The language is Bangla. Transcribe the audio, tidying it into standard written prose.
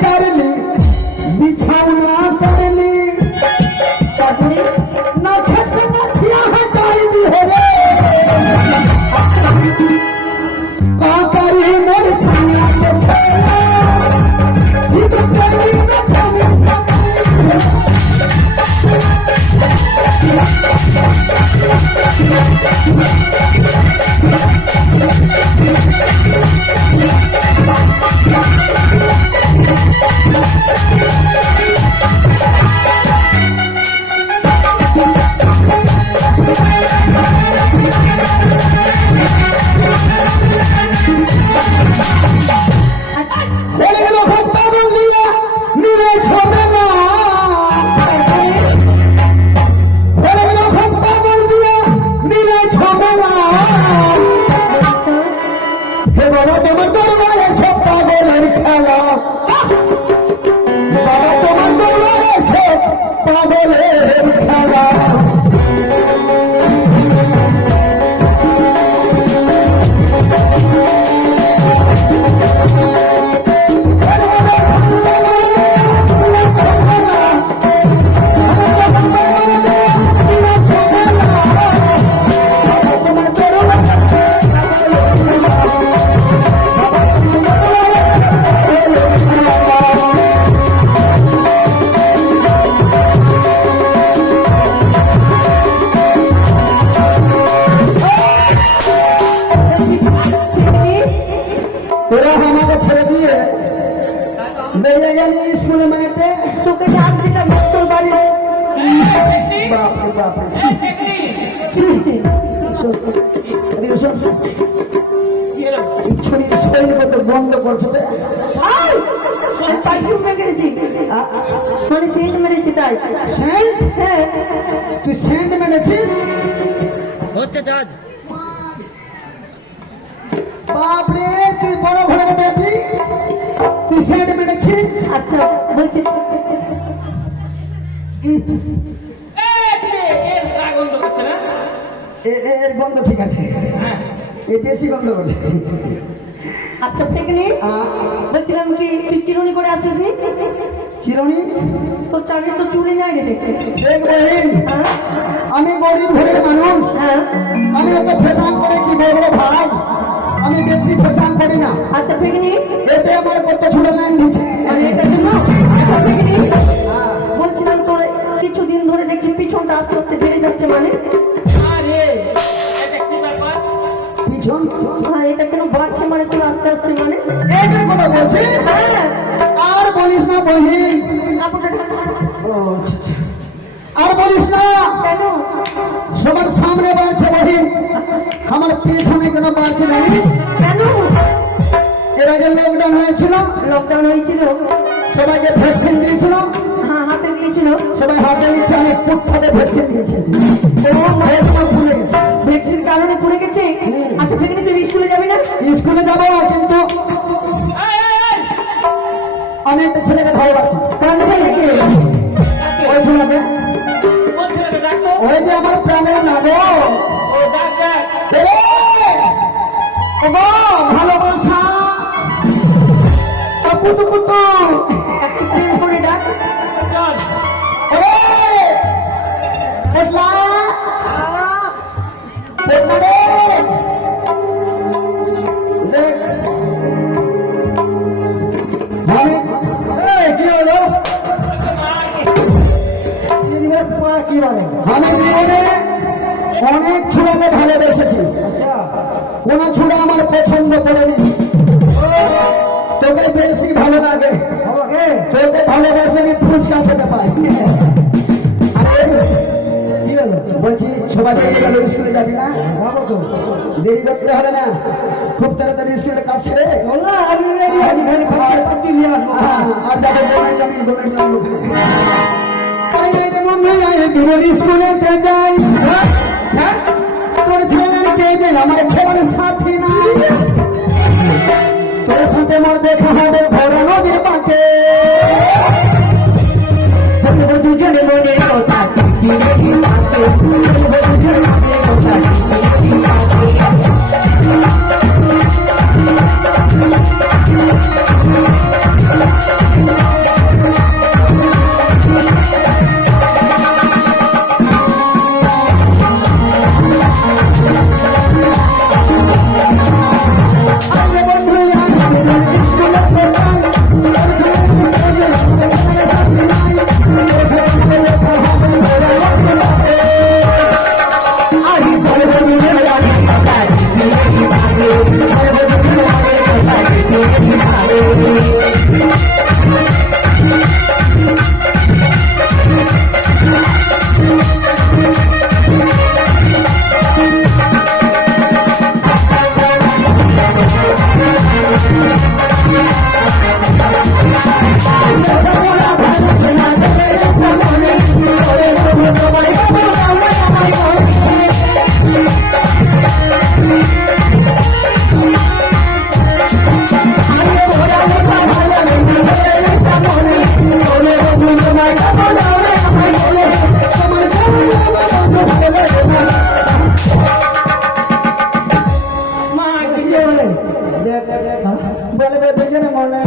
करली बिछौना करली তারপরে ना खस नथिया हटाई दी हो रे का करी मोर साया के ये तो करली তোরা আমাকে ছেড়ে দিয়ে বেরিয়ে গেলি স্কুলে মাঠে তোকে ডাক দিলাম তোর বাড়ি বাপরে বাপরে ছড়ি শরীর কত বন্ধ করছে পারফিউম মেরেছি মানে সেন্ট মেরেছি তাই সেন্ট হ্যাঁ তুই সেন্ট মেরেছিস হচ্ছে চার্জ বাপরে তুই বড় ঘরের বেটি তুই সেন্ট মেরেছিস আচ্ছা বলছি এর গন্ধ ঠিক আছে এ বেশি গন্ধ করছে আচ্ছা ফেকনি বলছিলাম কি তুই চিরুনি করে আসিস নি চিরুনি তোর চাকরি তো চুরি নাই রে দেখ বহিন আমি গরিব ঘরের মানুষ হ্যাঁ আমি অত ফেসান করে কি করবো ভাই আমি বেশি ফেসান করি না আচ্ছা ফেকনি এতে আমার কত ছোট লাইন দিচ্ছে মানে এটা জন্য আচ্ছা, ফেকনি, বলছিলাম তোর কিছুদিন ধরে দেখছি পিছনটা আস্তে আস্তে বেড়ে যাচ্ছে মানে পিছন হ্যাঁ এটা কেন বাড়ছে মানে তোর আস্তে আস্তে মানে এইটার কথা বলছি হ্যাঁ আর বলিস না বহিন কাপড়টা ঢাক। ও, আচ্ছা, আচ্ছা। আর বলিস না কেন সবার সামনে বাড়ছে বহিন আমার পেছনে কেন বাড়ছে জানিস কেন এর আগে লকডাউন হয়েছিল লকডাউন হয়েছিল সবাইকে ভ্যাকসিন দিয়েছিল হ্যাঁ হাতে দিয়েছিল সবাই হাতে নিচ্ছে আমি পুটখাতে ভ্যাকসিন দিয়েছি ভ্যাকসিন কারণে পড়ে গেছে আচ্ছা ফেকনি তুই স্কুলে যাবি না স্কুলে যাবো কিন্তু আমি একটা ছেলেকে ভালোবাসি কারণ ছেলেকে ওই ছেলেকে ওই যে আমার প্রাণের নাগো ভালোবাসা কুতু কুতু একটু প্রেম করে ডাক কি হলো কি বলে আমি জীবনে অনেক ছোড়াকে ভালোবেসেছি কোন ছোড়া আমার পছন্দ করেনি তোকে বেশি ভালো লাগে তোকে ভালোবাসলে আমি ফুচকা খেতে পাই কি হলো বলছি সবাই বেরিয়ে গেল স্কুলে যাবি না দেরি করতে হবে না খুব তাড়াতাড়ি স্কুলে কাজ ছেড়ে আর যাবে দোকানে যাবি স্কুলেতে যাই তোর ছেলেকে দিল আমার খেলার সাথী না তোর সাথে মোর দেখা হবে ভরা নদীর পাকে দুজনে মনে কথা বলবে দুজনে মনে